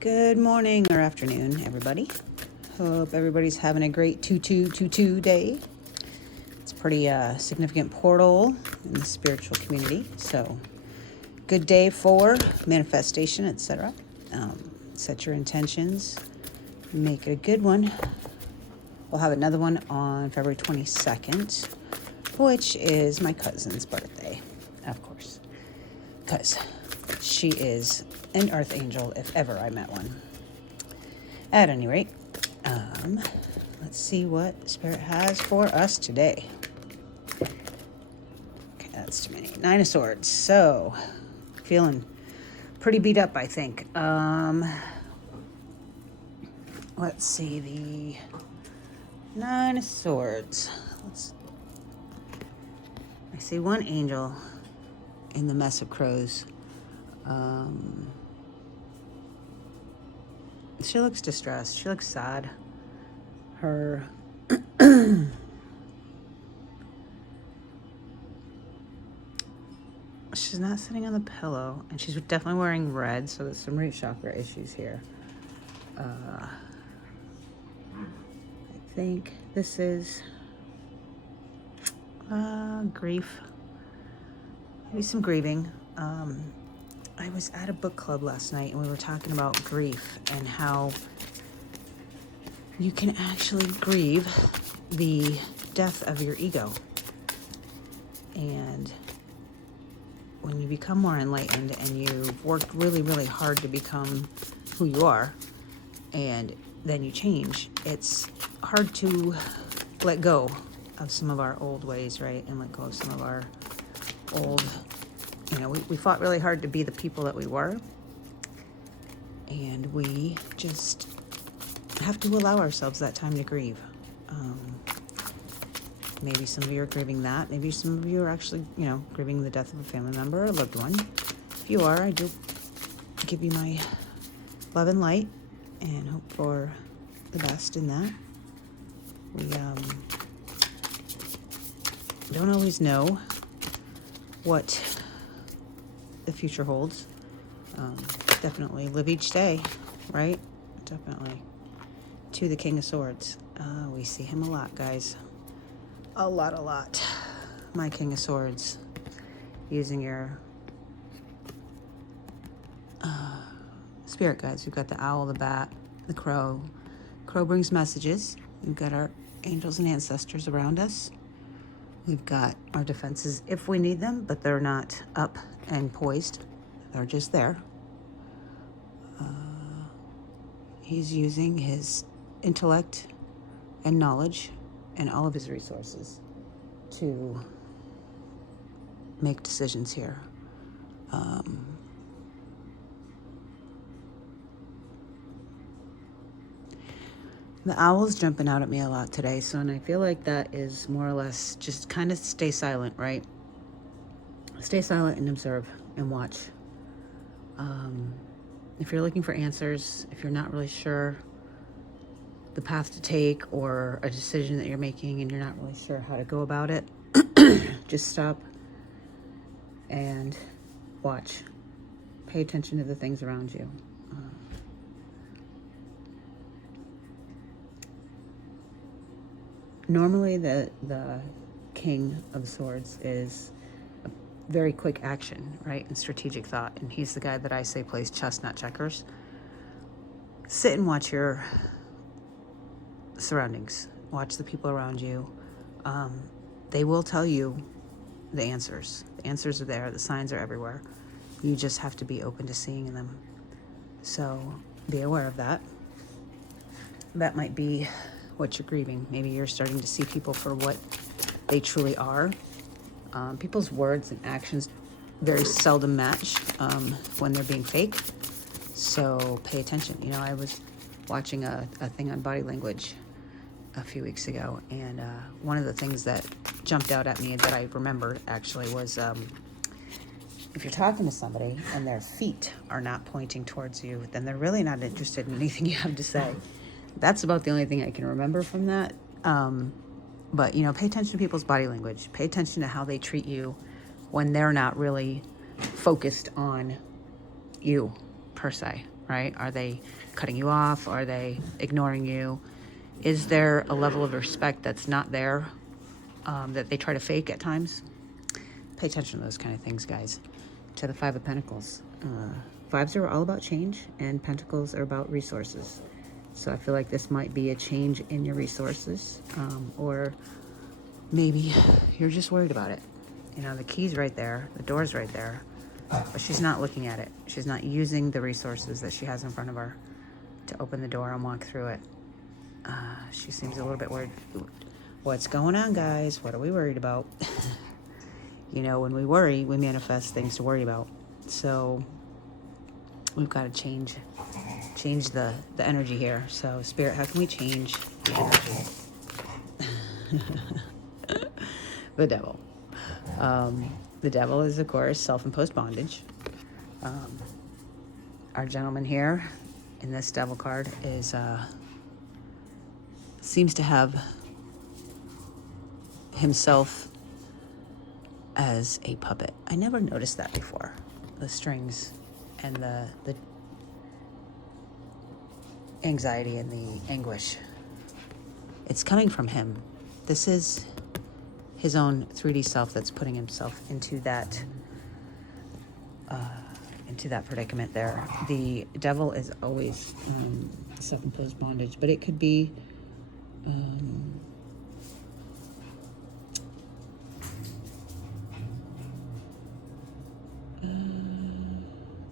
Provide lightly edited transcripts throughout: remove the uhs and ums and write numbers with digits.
Good morning or afternoon, everybody. Hope everybody's having a great 2222 day. It's a pretty significant portal in the spiritual community. So, good day for manifestation, etc. Set your intentions. Make it a good one. We'll have another one on February 22nd, which is my cousin's birthday, of course, because she is an earth angel if ever I met one. At any rate, let's see what Spirit has for us today. Okay, that's too many. 9 of Swords. So, feeling pretty beat up, I think. Let's see, the 9 of Swords. I see one angel in the mess of crows. She looks distressed. She looks sad. Her she's not sitting on the pillow, and she's definitely wearing red, so there's some root chakra issues here. I think this is grief. Maybe some grieving. I was at a book club last night, and we were talking about grief and how you can actually grieve the death of your ego. And when you become more enlightened and you've worked really, really hard to become who you are, and then you change, it's hard to let go of some of our old ways, right? And let go of some of our old, we fought really hard to be the people that we were. And we just have to allow ourselves that time to grieve. Maybe some of you are grieving that. Maybe some of you are actually, grieving the death of a family member or a loved one. If you are, I do give you my love and light and hope for the best in that. We don't always know what the future holds. Definitely live each day, right? Definitely. To the King of Swords. We see him a lot, guys. A lot. My King of Swords. Using your spirit guides. We've got the owl, the bat, the crow. Crow brings messages. We've got our angels and ancestors around us. We've got our defenses if we need them, but they're not up and poised. They're just there. He's using his intellect and knowledge and all of his resources to make decisions here. The owl's jumping out at me a lot today, and I feel like that is more or less just kind of stay silent, right? Stay silent and observe and watch. If you're looking for answers, if you're not really sure the path to take or a decision that you're making and you're not really sure how to go about it, just stop and watch. Pay attention to the things around you. Normally the King of Swords is a very quick action, right? And strategic thought. And he's the guy that I say plays chess, not checkers. Sit and watch your surroundings. Watch the people around you. They will tell you the answers. The answers are there. The signs are everywhere. You just have to be open to seeing them. So be aware of that. That might be what you're grieving. Maybe you're starting to see people for what they truly are. People's words and actions very seldom match when they're being fake. So pay attention. I was watching a thing on body language a few weeks ago, and one of the things that jumped out at me that I remembered actually was if you're talking to somebody and their feet are not pointing towards you, then they're really not interested in anything you have to say. That's about the only thing I can remember from that. But, pay attention to people's body language. Pay attention to how they treat you when they're not really focused on you, per se. right? Are they cutting you off? Are they ignoring you? Is there a level of respect that's not there, that they try to fake at times? Pay attention to those kind of things, guys. To the Five of Pentacles. Fives are all about change, and Pentacles are about resources. So I feel like this might be a change in your resources, or maybe you're just worried about it. You know, the key's right there, the door's right there, but she's not looking at it. She's not using the resources that she has in front of her to open the door and walk through it. She seems a little bit worried. What's going on, guys? What are we worried about? You know, when we worry, we manifest things to worry about. So we've got to change the energy here. So Spirit, how can we change the energy? The devil. The devil is, of course, self-imposed bondage. Our gentleman here in this devil card is seems to have himself as a puppet. I never noticed that before. The strings and the anxiety and the anguish. It's coming from him. This is his own 3D self that's putting himself into that predicament there. The devil is always self-imposed bondage, but it could be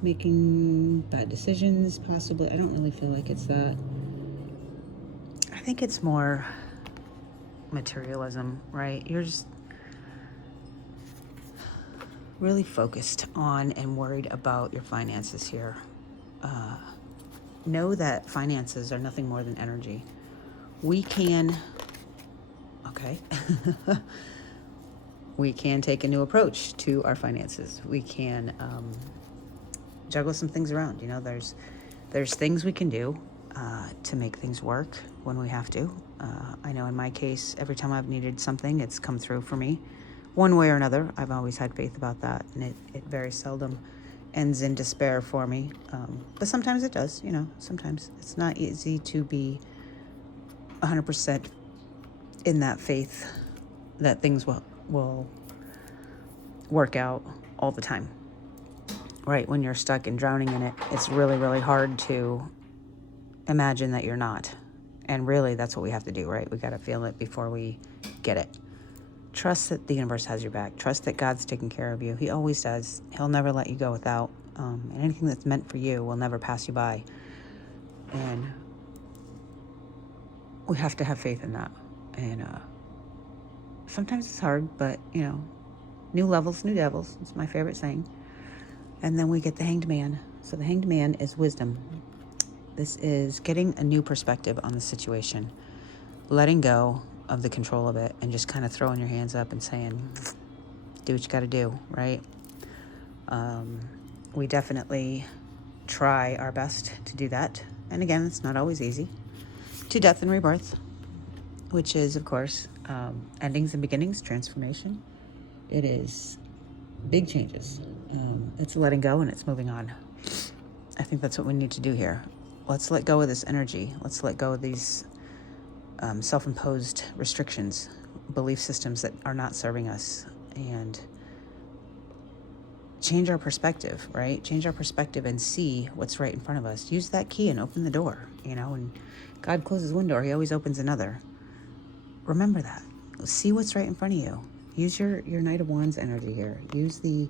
making bad decisions, possibly. I don't really feel like it's that. I think it's more materialism, right? You're just really focused on and worried about your finances here. Know that finances are nothing more than energy. We can take a new approach to our finances. We can juggle some things around. You know, there's things we can do to make things work when we have to. I know in my case, every time I've needed something, it's come through for me one way or another. I've always had faith about that, and it very seldom ends in despair for me. But sometimes it does, you know. Sometimes it's not easy to be 100% in that faith that things will work out all the time. Right, when you're stuck and drowning in it, it's really, really hard to imagine that you're not. And really, that's what we have to do, right? We got to feel it before we get it. Trust that the universe has your back. Trust that God's taking care of you. He always does. He'll never let you go without. And anything that's meant for you will never pass you by. And we have to have faith in that. And sometimes it's hard, but, you know, new levels, new devils. It's my favorite saying. And then we get the Hanged Man. So the Hanged Man is wisdom. This is getting a new perspective on the situation, letting go of the control of it, and just kind of throwing your hands up and saying, do what you got to do, right? We definitely try our best to do that. And again, it's not always easy. To death and rebirth, which is, of course, endings and beginnings, transformation. It is big changes. It's letting go and it's moving on. I think that's what we need to do here. Let's let go of this energy. Let's let go of these self-imposed restrictions, belief systems that are not serving us, and change our perspective, right? Change our perspective and see what's right in front of us. Use that key and open the door, you know, and God closes one door, he always opens another. Remember that. See what's right in front of you. Use your Knight of Wands energy here. Use the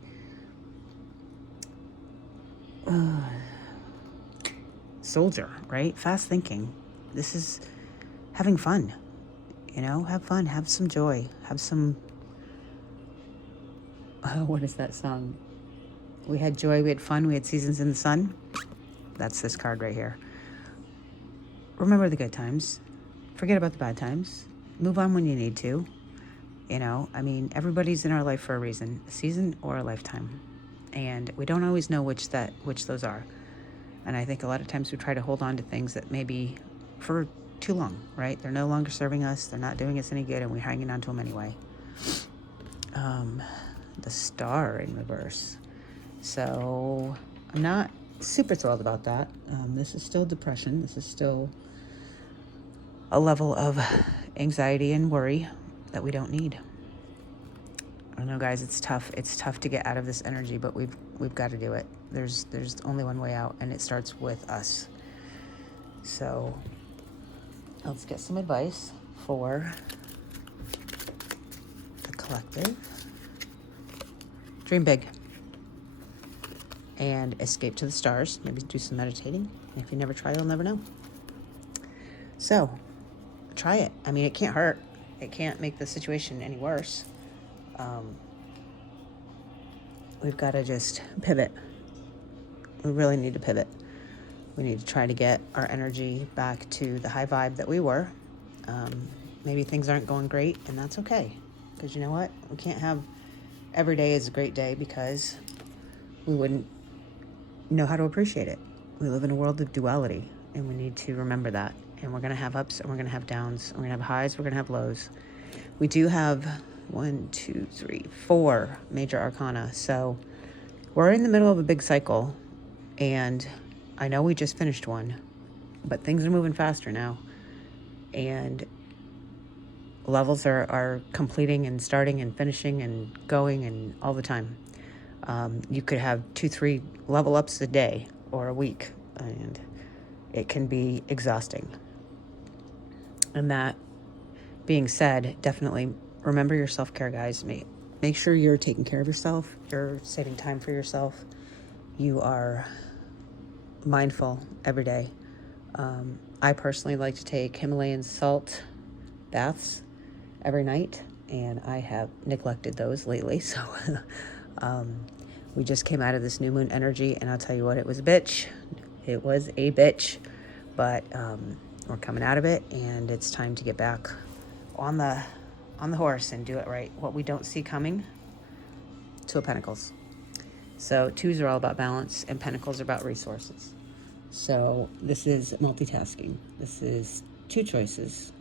soldier, right? Fast thinking. This is having fun. You know, have fun. Have some joy. Have some... what is that song? We had joy, we had fun, we had seasons in the sun. That's this card right here. Remember the good times. Forget about the bad times. Move on when you need to. You know, I mean, everybody's in our life for a reason, a season or a lifetime. And we don't always know which those are. And I think a lot of times we try to hold on to things that maybe for too long, right? They're no longer serving us. They're not doing us any good, and we're hanging on to them anyway. The Star in reverse. So I'm not super thrilled about that. This is still depression. This is still a level of anxiety and worry that we don't need. I know, guys, it's tough. It's tough to get out of this energy, but we've got to do it. There's only one way out, and it starts with us. So let's get some advice for the collective. Dream big and escape to the stars. Maybe do some meditating. And if you never try, you'll never know. So try it. I mean, it can't hurt. It can't make the situation any worse. We've got to just pivot. We really need to pivot. We need to try to get our energy back to the high vibe that we were. Maybe things aren't going great, and that's okay. Because you know what? We can't have every day is a great day, because we wouldn't know how to appreciate it. We live in a world of duality, and we need to remember that. And we're going to have ups, and we're going to have downs. We're going to have highs, we're going to have lows. We do have 4 major arcana. So we're in the middle of a big cycle, and I know we just finished one, but things are moving faster now. And levels are completing and starting and finishing and going and all the time. You could have 2-3 level ups a day or a week, and it can be exhausting. And that being said, definitely remember your self-care, guys. Make sure you're taking care of yourself. You're saving time for yourself. You are mindful every day. I personally like to take Himalayan salt baths every night, and I have neglected those lately. So we just came out of this new moon energy, and I'll tell you what, it was a bitch. It was a bitch, but we're coming out of it, and it's time to get back on the horse and do it right. What we don't see coming, 2 of Pentacles. So 2s are all about balance, and Pentacles are about resources. So this is multitasking. This is 2 choices,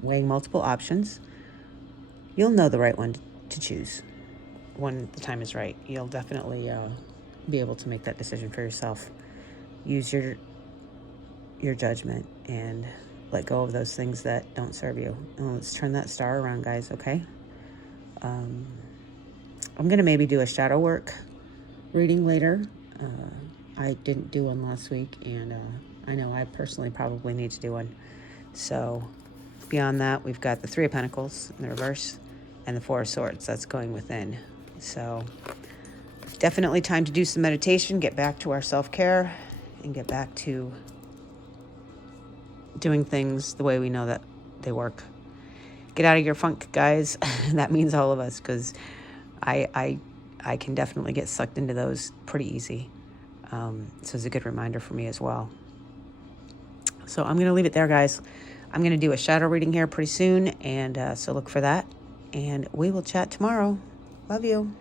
weighing multiple options. You'll know the right one to choose when the time is right. You'll definitely be able to make that decision for yourself. Use your judgment and let go of those things that don't serve you. And let's turn that star around, guys, okay? I'm going to maybe do a shadow work reading later. I didn't do one last week, and I know I personally probably need to do one. So beyond that, we've got the 3 of Pentacles in the reverse and the 4 of Swords. That's going within. So definitely time to do some meditation, get back to our self-care, and get back to doing things the way we know that they work. Get out of your funk, guys. That means all of us, because I can definitely get sucked into those pretty easy. So it's a good reminder for me as well. So I'm going to leave it there, guys. I'm going to do a shadow reading here pretty soon, and so look for that. And we will chat tomorrow. Love you.